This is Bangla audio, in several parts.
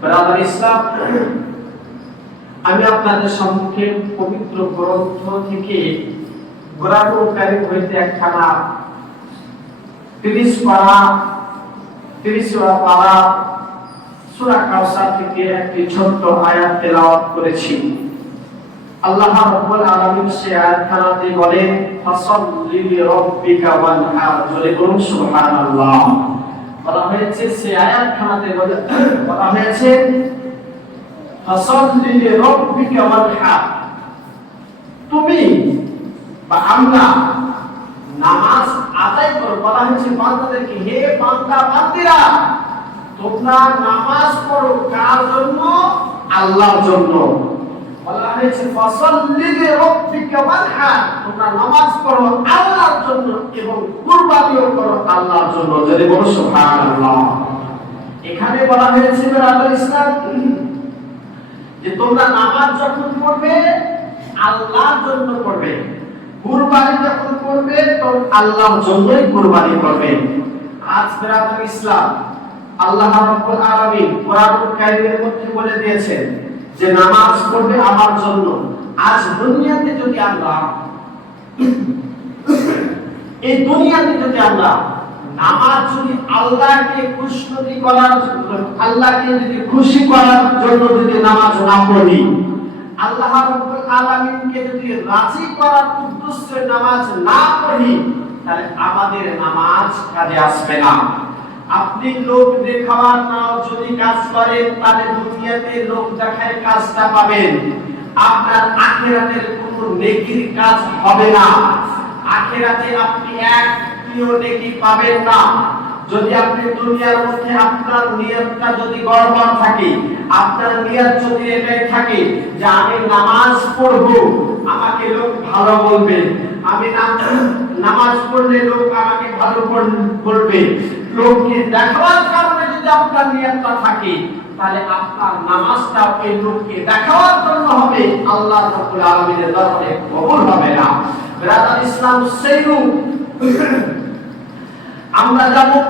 ব্রাদার ইসলাম, আমি আপনাদের সম্মুখে পবিত্র গ্রন্থ থেকে কোরআনুল কারীম হইতে একখানা 30 পারা সূরা কাউসার থেকে একটি ছোট্ট আয়াত তেলাওয়াত করেছি। আল্লাহ রাব্বুল আলামিন সেই আয়াতখানাতে বলেন, ফাসাল্লি লিরাব্বিকা ওয়ানহার। বলে বলুন সুবহানাল্লাহ। বলা হয়েছে সেই আয়াতখানাতে বলা হয়েছে ফাসাল্লি লিরাব্বিকা ওয়ানহার, তুমি বা আমরা নামাজ আদায় করো। বলা হয়েছে বান্দাদেরকে, হে বান্দা বান্দিরা, তোমরা নামাজ পড়ো কার জন্য? আল্লাহর জন্য। বলা হয়েছে ফাসাল্লি লিরাব্বিকা ওয়ানহার, তোমরা নামাজ পড়ো আল্লাহর জন্য এবং কুরবানিও করো আল্লাহর জন্য। যদি বলো সুবহানাল্লাহ। এখানে বলা হয়েছে ব্রাদার ইসলাম যে তোমরা নামাজ যখন পড়বে আল্লাহর জন্য পড়বে, কুরবানি যখন করবে তো আল্লাহর জন্যই কুরবানি করবে। আজ ব্রাদার ইসলাম, আল্লাহ রাব্বুল আলামিন কোরআনুল কারীমের মধ্যে বলে দিয়েছেন যে নামাজ পড়বে আমার জন্য। আজ দুনিয়াতে যদি আমরা নামাজ যদি আল্লাহকে খুশি করার জন্য, আল্লাহকে যদি খুশি করার জন্য যদি নামাজ না পড়ি, আল্লাহ রাব্বুল আলামিনকে যদি রাজি করার উদ্দেশ্যে নামাজ না পড়ি, তাহলে আমাদের নামাজ কাজে আসবে না। আপনি লোক দেখাবার নাও যদি কাজ করেন, তাহলে দুনিয়াতে লোক দেখায় কাজটা পাবেন, আপনার আখিরাতের কোনো নেকির কাজ হবে না। আখিরাতে আপনি একটিও নেকি পাবেন না। যদি আপনি দুনিয়ার মধ্যে আপনার নিয়তটা যদি গড়বড় থাকে, আপনার নিয়ত যদি এটাই থাকে যে আমি নামাজ পড়ব, আমাকে লোক ভালো বলবে, আমি নামাজ পড়লে লোক আমাকে ভালো বলবে, লোককে দেখাবার কারণে যদি আপনার নিয়তটা থাকে, তাহলে আপনার নামাজটা ওই লোককে দেখাবার জন্য হবে, আল্লাহ রাব্বুল আলামিনের দরবারে কবুল হবে না। ব্রাদার ইসলাম, সেইরূপ আমরা যেমন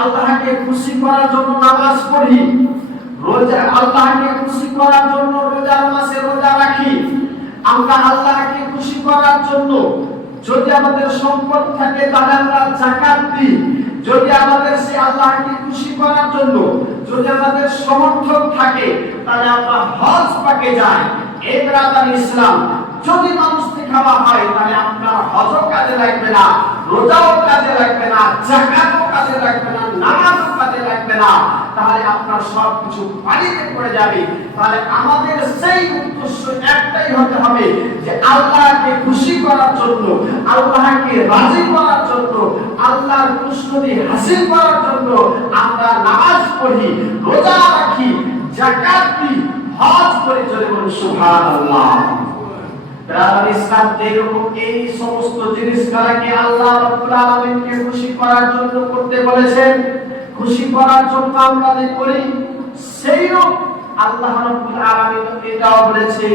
আল্লাহকে খুশি করার জন্য নামাজ পড়ি, রোজা আল্লাহকে খুশি করার জন্য রোজার মাসে রোজা রাখি, আমরা আল্লাহকে খুশি করার জন্য যদি আমাদের সম্পদ থাকে তাহলে আমরা যাকাত দিই, যদি আমাদের সে আল্লাহকে খুশি করার জন্য যদি আমাদের সমর্থন থাকে তাহলে আমরা হজ পাকে যাই। এই ব্রাদার ইসলাম, যদি মানুষ দেখাওয়া হয় তাহলে আপনার হজও কাজে লাগবে না, রোজাও কাজে লাগবে না, যাকাতও কাজে লাগবে না, নামাজও কাজে লাগবে না, তাহলে আপনার সবকিছু পানিতে পড়ে যাবে। তাহলে আমাদের সেই উদ্দেশ্য একটাই হতে হবে যে আল্লাহকে খুশি করার জন্য, আল্লাহকে রাজি করার জন্য, আল্লাহর খুশনুদি হাসিল করার জন্য আমরা নামাজ পড়ি, রোজা রাখি, যাকাত দিই, হজ করে চলে বলুন সুবহানাল্লাহ। ব্রাদার ইসলাম, যেরকম এই সমস্ত জিনিসগুলোকে আল্লাহ রাব্বুল আলামিনকে খুশি করার জন্য করতে বলেছেন, খুশি করার জন্য আমরা যে করি, সেইরকম আল্লাহ রাব্বুল আলামিন এটাও বলেছে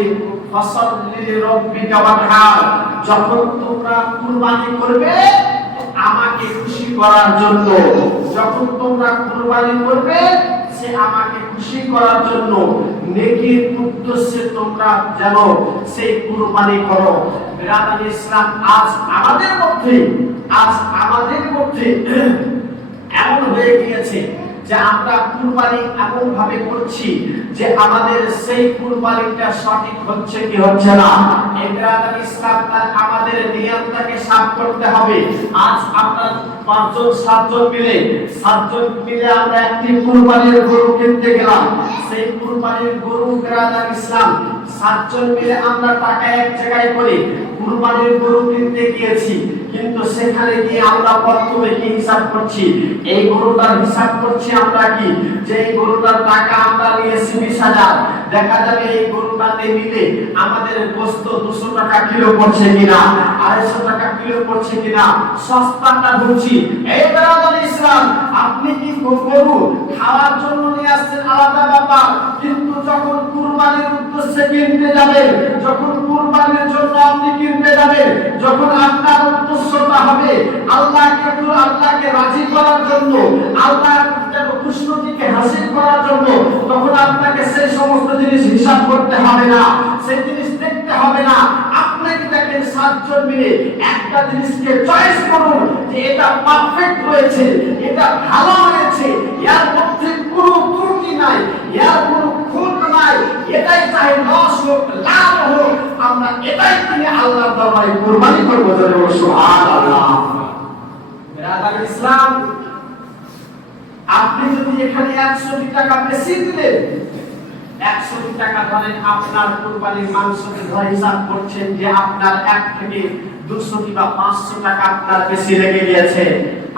ফাসাল্লি লিরাব্বিকা ওয়ানহার, যখন তোমরা কুরবানি করবে আমাকে খুশি করার জন্য, যখন তোমরা কুরবানি করবে সে আমাকে খুশি করার জন্য, নেকির উদ্দেশ্যে তোমরা যেন সেই কুরবানি করো। ব্রাদার ইসলাম, আজ আমাদের মধ্যে এমন হয়ে গিয়েছে যে আমরা কুরবানি এমন ভাবে করছি যে আমাদের সেই কুরবানিটা সঠিক হচ্ছে কি হচ্ছে না। এই ব্রাদার ইসলাম, তার আমাদের নিয়তটাকে সাফ করতে হবে। আজ আমরা 5-7 জন মিলে আমরা একটি কুরবানির গরু কিনতে গেলাম। সেই কুরবানির গরু ব্রাদার ইসলাম 7 জন মিলে আমরা টাকা এক জায়গায় করে কুরবানির গরু কিনতে গিয়েছি, কিন্তু সেখানে গিয়ে আমরা প্রথমে কি হিসাব করছি? এই গরুটার হিসাব করছি আমরা কি যে এই গরুটার টাকা আমরা নিয়েছি 20,000, দেখা যাবে এই গরুটাতে মিলে আমাদের গোশত 200 টাকা কিলো পড়ছে কিনা, 250 টাকা কিলো পড়ছে কিনা, সস্তাটা বুঝছি। এই ব্রাদার ইসলাম, আপনি কি গরু খাওয়ার জন্য নিয়ে আসছেন আলাদা ব্যাপার, কিন্তু যখন কুরবানির উদ্দেশ্যে কিনতে যাবেন, যখন কুরবানির জন্য আপনি কিনতে যাবেন, যখন আপনার উদ্দেশ্যটা হবে আল্লাহকে রাজি করার জন্য, আল্লাহর খুশনুদিকে হাসিল করার জন্য, তখন আপনি করতে হবে না, সেই জিনিস দেখতে হবে না। আপনাকে দেখেন 7 জন মিলে একটা জিনিসকে চয়েস করুন যে এটা পারফেক্ট হয়েছে, এটা ভালো হয়েছে, এর মধ্যে কোনো ত্রুটি নাই, এর কোনো খুঁত নাই, এটাই চাই লস হোক লাভ হোক, আমরা এটাই কিনে আল্লাহর দরবারে কুরবানি করব। জোরে বলো সুবহানাল্লাহ। বিরাদার ইসলাম, আপনি যদি এখানে 100 টাকা বেশি দিলেন, 100 টাকা ধরেন আপনার কুরবানির মাংস ধরে হিসাব করছেন যে আপনার 1 থেকে 200 বা 500 টাকা আপনার বেশি লেগে গিয়েছে,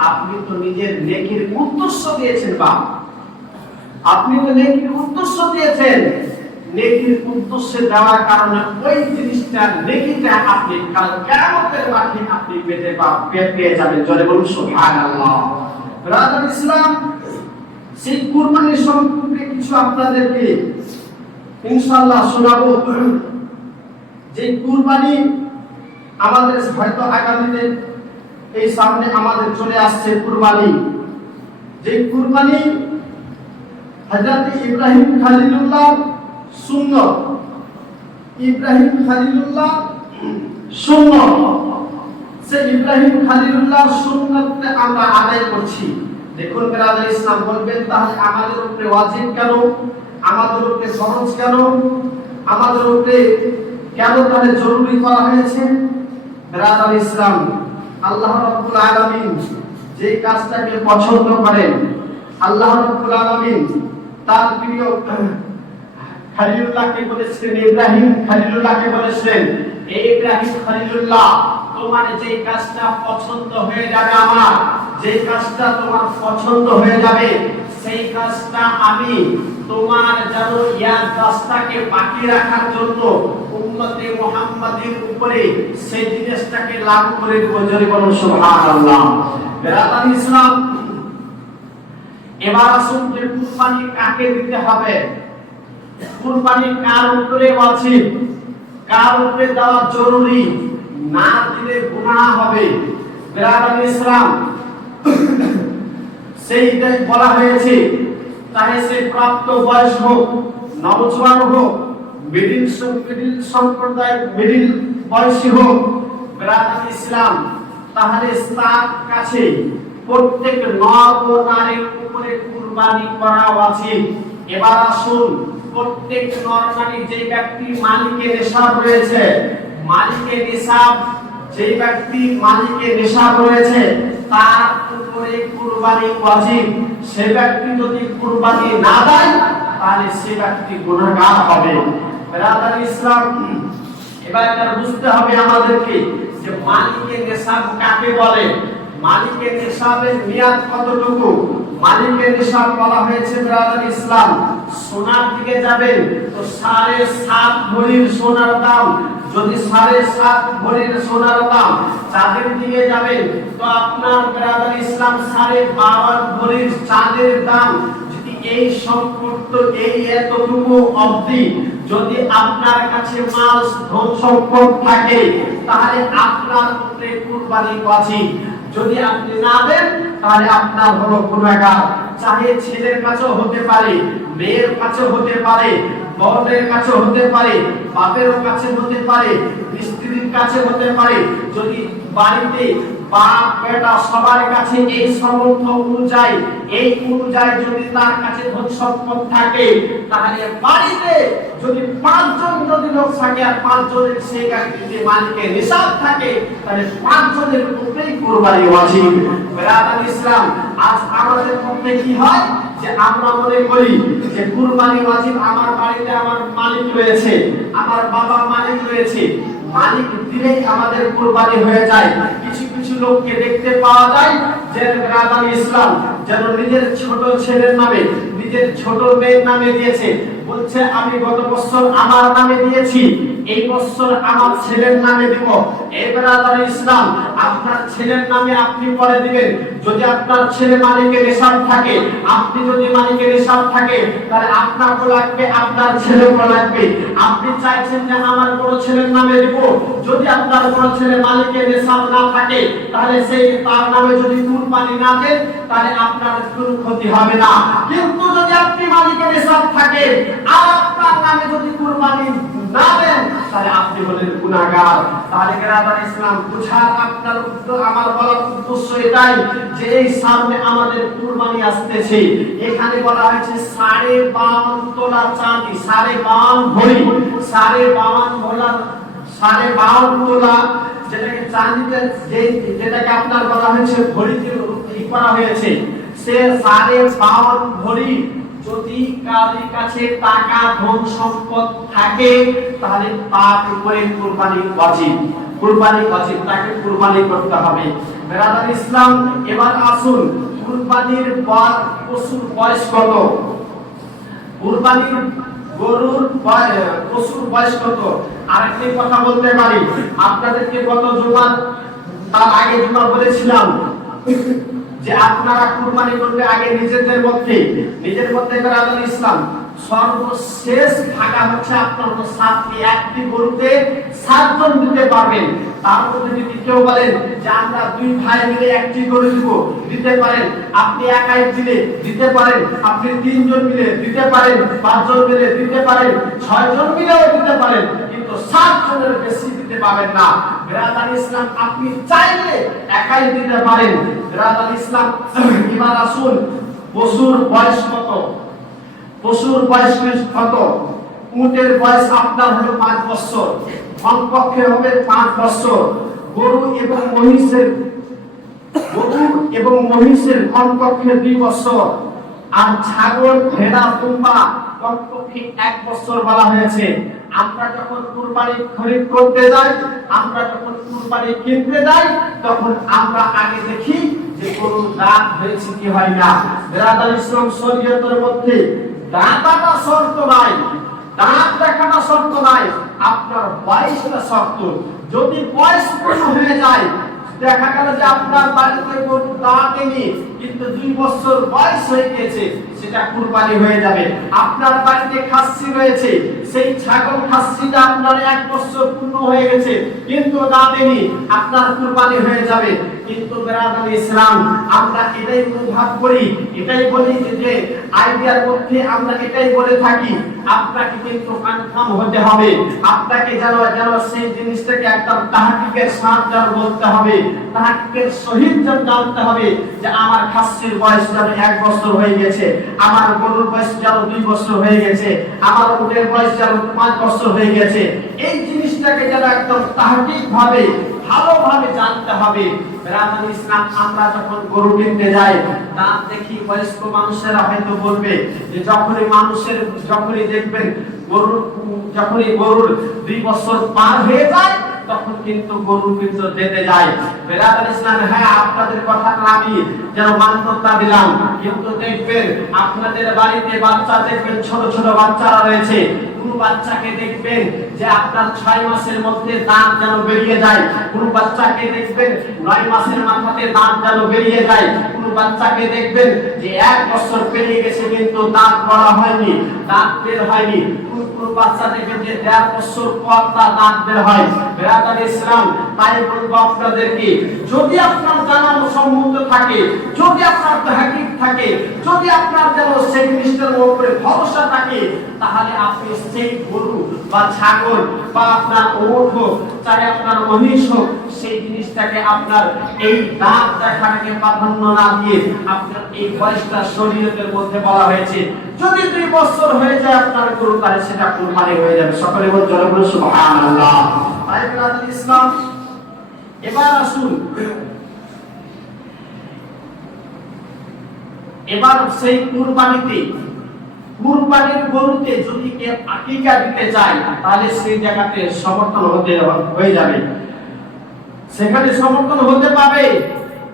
আপনি তো নিজের নেকির উদ্দেশ্য দিয়েছেন। বা আপনি তো নেকির উদ্দেশ্য দিয়েছেন, নেকির উদ্দেশ্য দেওয়ার কারণে ওই জিনিসটা নেকিটা আপনি কাল কিয়ামতের মাঠে আপনি পেয়ে যাবেন। জোরে বলুন সুবহানাল্লাহ। বিরাদার ইসলাম, সেই কুরবানির সম্পর্কে কিছু আপনাদেরকে ইনশাআল্লাহ শোনাবো। যে কুরবানি আমাদের হয়তো আগামীতে এই সামনে আমাদের চলে আসছে কুরবানি, যে কুরবানি হযরত ইব্রাহিম খলিলুল্লাহ সুন্নাত, ইব্রাহিম খলিলুল্লাহ সুন্নাত, সেই ইব্রাহিম খলিলুল্লাহ সুন্নাতকে আমরা আদায় করছি। দেখুন বিরাদার ইসলাম, বলবেন তাহলে আমাদের উপরে ওয়াজিব কেন, আমাদের উপরে ফরজ কেন, আমাদের উপরে কেন তাহলে জরুরি করা হয়েছে? বিরাদার ইসলাম, আল্লাহ রাব্বুল আলামিন যে কাজটাকে পছন্দ করেন, আল্লাহ রাব্বুল আলামিন তার প্রিয় খলিলুল্লাহকে বলেছিলেন, ইব্রাহিম খলিলুল্লাহকে বলেছিলেন, হে ইব্রাহিম খলিলুল্লাহ, তোমার যে কাজটা পছন্দ হয়ে যাবে, আমার যে কাজটা তোমার পছন্দ হয়ে যাবে, সেই কাজটা আমি তোমার যেন ইয়ার কাজটাকে বাকি রাখার জন্য উম্মতে মুহাম্মাদের উপরে সেই জিনিসটাকে লাগু করে দেব। জোরে বলুন সুবহানাল্লাহ। বিরাদার ইসলাম, এবার আসুন যে কুরবানি কাকে দিতে হবে, কুরবানি কার উপরে ওয়াজিব, কার উপরে দেওয়া জরুরি, না দিলে গুনাহ হবে। বিরাদার ইসলাম, সেই বলা হয়েছে চাহে সে প্রাপ্ত বয়স হোক, নবজওয়ান হোক, মিডিল সম্প্রদায় মিডিল বয়সী হোক, বিরাদার ইসলাম, তাহলে তার কাছে প্রত্যেক নর ও নারীর উপরে কুরবানি করা উচিত। এবার আসুন, প্রত্যেক নর নারী যে ব্যক্তি মালিকের নিসাব রয়েছে, মালিকের নিসাব, যে ব্যক্তি মালিকের নিসাব রয়েছে তার উপরে কুরবানি ওয়াজিব। সে ব্যক্তি যদি কুরবানি না দেয় তাহলে সে ব্যক্তি গুনাহগার হবে। বিরাদার ইসলাম, এবার এটা বুঝতে হবে আমাদেরকে যে মালিকের নিসাব কাকে বলে, মালিকের নিসাবের মেয়াদ কতটুকু। মালিকের নিসাব বলা হয়েছে বিরাদার ইসলাম, সোনার দিকে যাবেন তো 7.5 ভরির সোনার দাম, যদি 7.5 ভরির সোনার দাম, চাঁদের দিকে যাবেন তো আপনার বিরাদার ইসলাম 12.5 ভরির চাঁদের দাম। যদি এই সম্পর্ক এই এতটুকু অবধি যদি আপনার কাছে মাল ধন সম্পদ থাকে তাহলে আপনার উপরে কুরবানি ওয়াজিব। যদি আপনি না দেন তাহলে আপনার হলো গুনাহগার। চাহে ছেলের কাছেও হতে পারে, মেয়ের কাছেও হতে পারে, বড়দের কাছে হতে পারে, বাপের কাছে হতে পারে, স্ত্রীর কাছে হতে পারে। যদি বাড়িতে বাপ বেটা সবার কাছে এই সামর্থ্য অনুযায়ী যদি তার কাছে ধন সম্পদ থাকে তাহলে বাড়িতে যদি 5 জন যদি লোক থাকে আর 5 জনের সেই ব্যক্তির মালিকের নিসাব থাকে তাহলে 5 জনের উপরেই কুরবানি ওয়াজিব। বিরাদার ইসলাম, আজ আমাদের মধ্যে কি হয় যে আমরা মনে করি যে কুরবানি ওয়াজিব, আমার বাড়িতে আমার মালিক রয়েছে, আমার বাবা মালিক রয়েছে, মালিক দিলেই আমাদের কুরবানি হয়ে যায়। কিছু কিছু লোককে দেখতে পাওয়া যায় যে বিরাদার ইসলাম যেন নিজের ছোট ছেলের নামে, নিজের ছোট মেয়ের নামে দিয়েছে, বলছে আমি গত বছর আমার নামে দিয়েছি, এই বছর আমার ছেলের নামে দিব। এই বিরাদার ইসলাম, আপনার ছেলের নামে আপনি পরে দিবেন। যদি আপনার ছেলে মালিকের নিসাব থাকে, আপনি যদি মালিকের নিসাব থাকে তাহলে আপনারও লাগবে, আপনার ছেলেরও লাগবে। আপনি চাইছেন যে আমার বড় ছেলের নামে দিব, যদি আপনার বড় ছেলে মালিকের নিসাব না থাকে তাহলে সেই তার নামে যদি কুরবানি না দেন তাহলে আপনার কোনো ক্ষতি হবে না। কিন্তু যদি আপনি মালিকের নিসাব থাকে আর আপনার নামে যদি কুরবানি না দেন তাহলে আপনি হলেন গুনাহগার। তাহলে বিরাদর ইসলাম, বুঝার আপনার উত্তর আমার বলার উদ্দেশ্য এটাই যে এই সামনে আমাদের কুরবানি আসতেছে। এখানে বলা হয়েছে 52.5 তোলা চাঁদি, 52.5 ভরি, 52.5 তোলা, যেটাকে চাঁদিতে যেটাকে আপনার বলা হয়েছে ভরিতে করা হয়েছে, সে 52.5 ভরি যদি কারোর কাছে টাকা ধন সম্পদ থাকে তাহলে তার উপরে কুরবানি ওয়াজিব, তাকে কুরবানি করতে হবে। বিরাদর ইসলাম, এবার আসুন কুরবানির পশুর বয়স কত, কুরবানির গরুর পশুর বয়স কত। আরেকটি কথা বলতে পারি, আপনাদেরকে গত জুমার তার আগে জুমা বলেছিলাম যে আপনারা কুরবানি করতে আগে নিজের মধ্যে বিরাদর ইসলাম সর্বশেষ ভাগা হচ্ছে আপনার 7টি, একটি গরুতে 7 জন দিতে পারবেন। তার মধ্যে যদি কেউ বলেন যে আমরা 2 ভাই মিলে একটি গরু দিব, দিতে পারেন। আপনি একাই দিতে পারেন, আপনি 3 জন মিলে দিতে পারেন, 5 জন মিলে দিতে পারেন, 6 জন মিলেও দিতে পারেন, কিন্তু 7 জনের বেশি দিতে পারবেন না। বিরাদর ইসলাম, আপনি চাইলে একাই দিতে পারেন। বিরাদর ইসলাম, এবার আসুন পশুর বয়স কত, উটের বয়স আপনার হলো 5 বছর, কমপক্ষে হবে 5 বছর। গরু এবং মহিষের কমপক্ষে 2 বছর, আর ছাগল, ভেড়া, দুম্বা কমপক্ষে 1 বছর বলা হয়েছে। আমরা যখন কুরবানি খরিদ করতে যাই, আমরা যখন কুরবানি কিনতে যাই, তখন আমরা আগে দেখি যে গরুর দাঁত হয়েছে কি হয় না। বিরাদর ইসলাম, শরীয়তের মধ্যে দাঁতটা শর্ত নাই, দাঁত দেখাটা শর্ত নাই, আপনার বয়সটা শর্ত। যদি বয়স পূর্ণ হয়ে যায়, দেখা গেল যে আপনার বাড়িতে গরু দাঁতেনি কিন্তু 2 বছর বয়স হয়ে গেছে, সেটা কুরবানি হয়ে যাবে। আপনার বাড়িতে খাসি রয়েছে, সেই ছাগল খাসিটা আপনার 1 বছর পূর্ণ হয়ে গেছে কিন্তু দাঁতেনি, আপনার কুরবানি হয়ে যাবে। কিন্তু বিরাদর ইসলাম, আমরা এটাই অনুভব করি, এটাই বলি যে আইডিয়ার মধ্যে আমরা এটাই বলে থাকি, আপনাকে কিন্তু কনফার্ম হতে হবে, আপনাকে যেন সেই জিনিসটাকে একদম তাহকিকের সাথে বলতে হবে, তাহকিকের সহিত জানতে হবে যে আমার খাসির বয়স যেন 1 বছর হয়ে গেছে, আমার গরুর বয়স যেন 2 বছর হয়ে গেছে, আমার উটের বয়স যেন 5 বছর হয়ে গেছে। এই জিনিসটাকে যেন একদম তাহকিক ভাবে ভালোভাবে জানতে হবে। বিরাদর ইসলাম, আমরা যখন গরু কিনতে যাই, দাঁত দেখি বয়স্ক মানুষেরা হয়তো বলবে যে যখনই দেখবেন গরুর 2 বছর পার হয়ে যায় তখন কিন্তু গরু কিন্তু দিতে যায়। বিরাদর ইসলাম, হ্যাঁ আপনাদের কথা আমি যেন মান্যতা দিলাম, কিন্তু দেখবেন আপনাদের বাড়িতে বাচ্চা দেখবেন ছোট ছোট বাচ্চারা রয়েছে, কোন বাচ্চাকে দেখবেন যে আপনার 6 মাসের মধ্যে দাঁত যেন বেরিয়ে যায়, কোন বাচ্চাকে দেখবেন 9 মাসের মাথাতে দাঁত যেন বেরিয়ে যায়, কোন বাচ্চাকে দেখবেন যে 1 বছর পেরিয়ে গেছে কিন্তু দাঁত বড় হয়নি, দাঁত বের হয়নি, কোন বাচ্চা দেখবেন যে 1.5 বছর পর তার দাঁত বের হয়। বিরাদর ইসলাম, তাই বলবো আপনাদেরকে, যদি আপনার জানানো সম্মত থাকে, যদি আপনার তাহকিক থাকে, যদি আপনার যেন সেই জিনিসটার উপরে ভরসা থাকে, তাহলে আপনি সেই গরু বা ছাগল বা আপনার উট হোক, চাই আপনার মহিষ হোক, সেই জিনিসটাকে আপনার এই দাঁত দেখাটাকে প্রাধান্য না দিয়ে আপনার এই বয়সটা শরীয়তের মধ্যে বলা হয়েছে। যদি 2 বছর হয়ে যায় আপনার গরু, তাহলে সেটা কুরবানি হয়ে যাবে। সকলে বলুন সুবহানাল্লাহ। তাই বিরাদর ইসলাম, এবার আসুন, এবার সেই কুরবানির গরুতে যদি কেউ আকিকা দিতে চায়, তাহলে সেই জায়গাতে সমর্থন হয়ে যাবে, সেখানে সমর্থন হতে পাবে।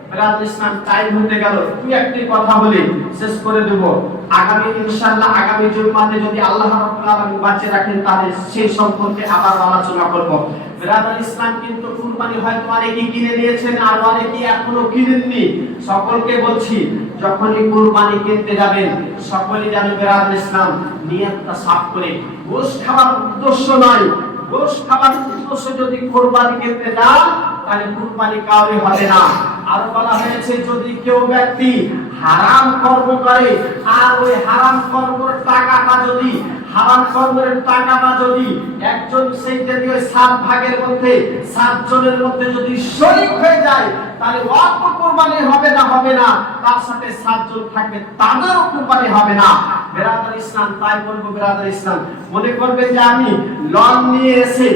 বিরাদর ইসলাম, টাইম হতে গেল, তুই একটি কথা বলে শেষ করে দেব। আগামী ইনশাআল্লাহ আগামী জুমাতে যদি আল্লাহ রাব্বুল আলামিন বাঁচিয়ে রাখেন, তাহলে সেই সম্পর্কে আবার আলোচনা করব। বিরাদর ইসলাম, কিন্তু কুরবানি হয়তো অনেকেই কিনে নিয়েছেন আর অনেকেই এখনো কিনেননি। সকলকে বলছি, যখনই কুরবানি কিনতে যাবেন, সকলেই যেন বিরাদর ইসলাম নিয়তটা সাফ করে, গোশত খাবার উদ্দেশ্য নয়, গোশত খাবার উদ্দেশ্য যদি কুরবানি কিনতে যান তাহলে কুরবানি কাউরি হবে না। আর বলা হয়েছে যদি কেউ ব্যক্তি হারাম কর্ম করে আর ওই হারাম কর্মের টাকাটা যদি একজন সেইটা দিয়ে 7 ভাগের মধ্যে 7 জনের মধ্যে যদি শরীক হয়ে যায় তাহলে ওয়াক্ফ কুরবানি হবে না, তার সাথে 7 জন থাকবে তাদেরও কুরবানি হবে না। বিরাদর ইসলাম, তাই বলবো বিরাদর ইসলাম, মনে করবেন যে আমি লোন নিয়ে এসে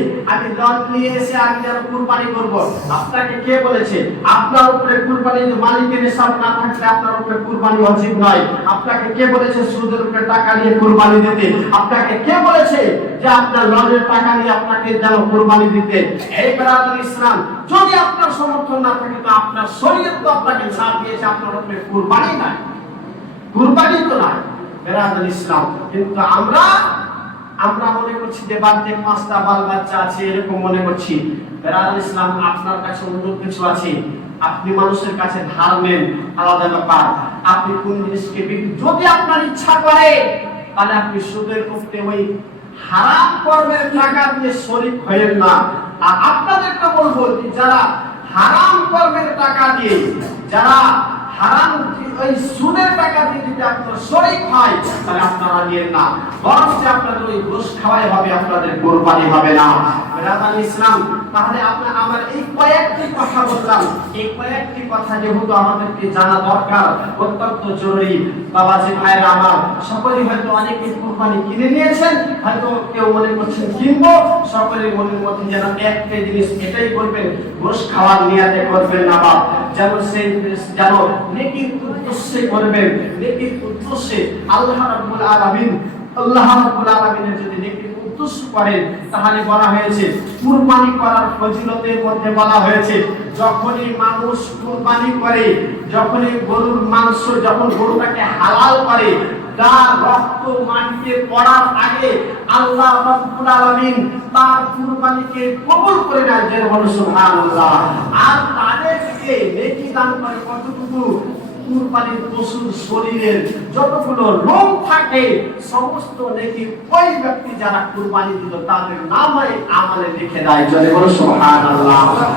আমি যেন কুরবানি করব, আপনাকে কে বলেছে আপনার উপরে কুরবানির মালিকের হিসাব না থাকলে আপনার উপরে কুরবানি ওয়াজিব নয়? আপনাকে কে বলেছে সুদের উপরে টাকা নিয়ে কুরবানি দিতে? আপনাকে কে বলেছে যে আপনার লোনের টাকা নিয়ে আপনাকে যেন কুরবানি দিতে? এই বিরাদর ইসলাম, যদি আপনার সমর্থন না থাকে তো আপনার শরীয়ত তো আপনাকে ছাড় দিয়েছে, আপনার উপরে কুরবানি নাই, কুরবানি তো নাই বিরাদর ইসলাম। কিন্তু আমরা মনে করছি যে বাড়িতে 5টা বাল বাচ্চা আছে, এরকম মনে করছি। বিরাদর ইসলাম, আপনার কাছে অন্য কিছু আছে, আপনি মানুষের কাছে ধার নেন, আলাদা ব্যাপার। আপনি কোন জিনিসকে যদি আপনার ইচ্ছা করে তাহলে আপনি সুদের উপরে ওই হারাম কর্মের টাকা দিয়ে শরীক হয়েন না। আর আপনাদেরকে বলবো যে যারা হারাম কর্মের টাকা দিয়ে, যারা হারাম ওই সুদের টাকা দিয়ে যদি আপনার শরীক হয় তাহলে আপনারা নিয়েন না, বরং যে আপনাদের ওই ঘুষ খাওয়াই হবে, আপনাদের কুরবানি হবে না। বিরাদর ইসলাম, তাহলে আমার এই কয়েকটি কথা বললাম, এই কয়েকটি কথা যেহেতু আমাদেরকে জানা দরকার, অত্যন্ত জরুরি। বাবাজি ভাইরা আমার, সকলেই হয়তো অনেকে কুরবানি কিনে নিয়েছেন, হয়তো কেউ মনে করছেন কিনবো, সকলের মনের মধ্যে যেন একটা জিনিস এটাই করবেন, ঘুষ খাওয়ার নিয়াতে করবেন না, বাপ যেন সেই যেন নেকির উদ্দেশ্যে করবেন, নেকির উদ্দেশ্যে আল্লাহ রাব্বুল আলামিনের যদি নেকির উদ্দেশ্য করেন তাহলে বলা হয়েছে কুরবানি করার ফজিলতের মধ্যে বলা হয়েছে যখনই মানুষ কুরবানি করে, যখনই গরুর মাংস, যখন গরুটাকে হালাল করে, তার রক্ত মাটিতে পড়ার আগে আল্লাহ রাব্বুল আলামিন তার কুরবানিকে কবুল করে নেন, যে বলে সুবহানাল্লাহ। আর তাদেরকে নেকি দান করে কতটুকু? কুরবানির পশুর শরীরের যতগুলো রোগ থাকে সমস্ত নেকি ওই ব্যক্তি যারা কুরবানি দিল তাদের নামে আমলে লিখে দেয়, যে বলে সুবহানাল্লাহ।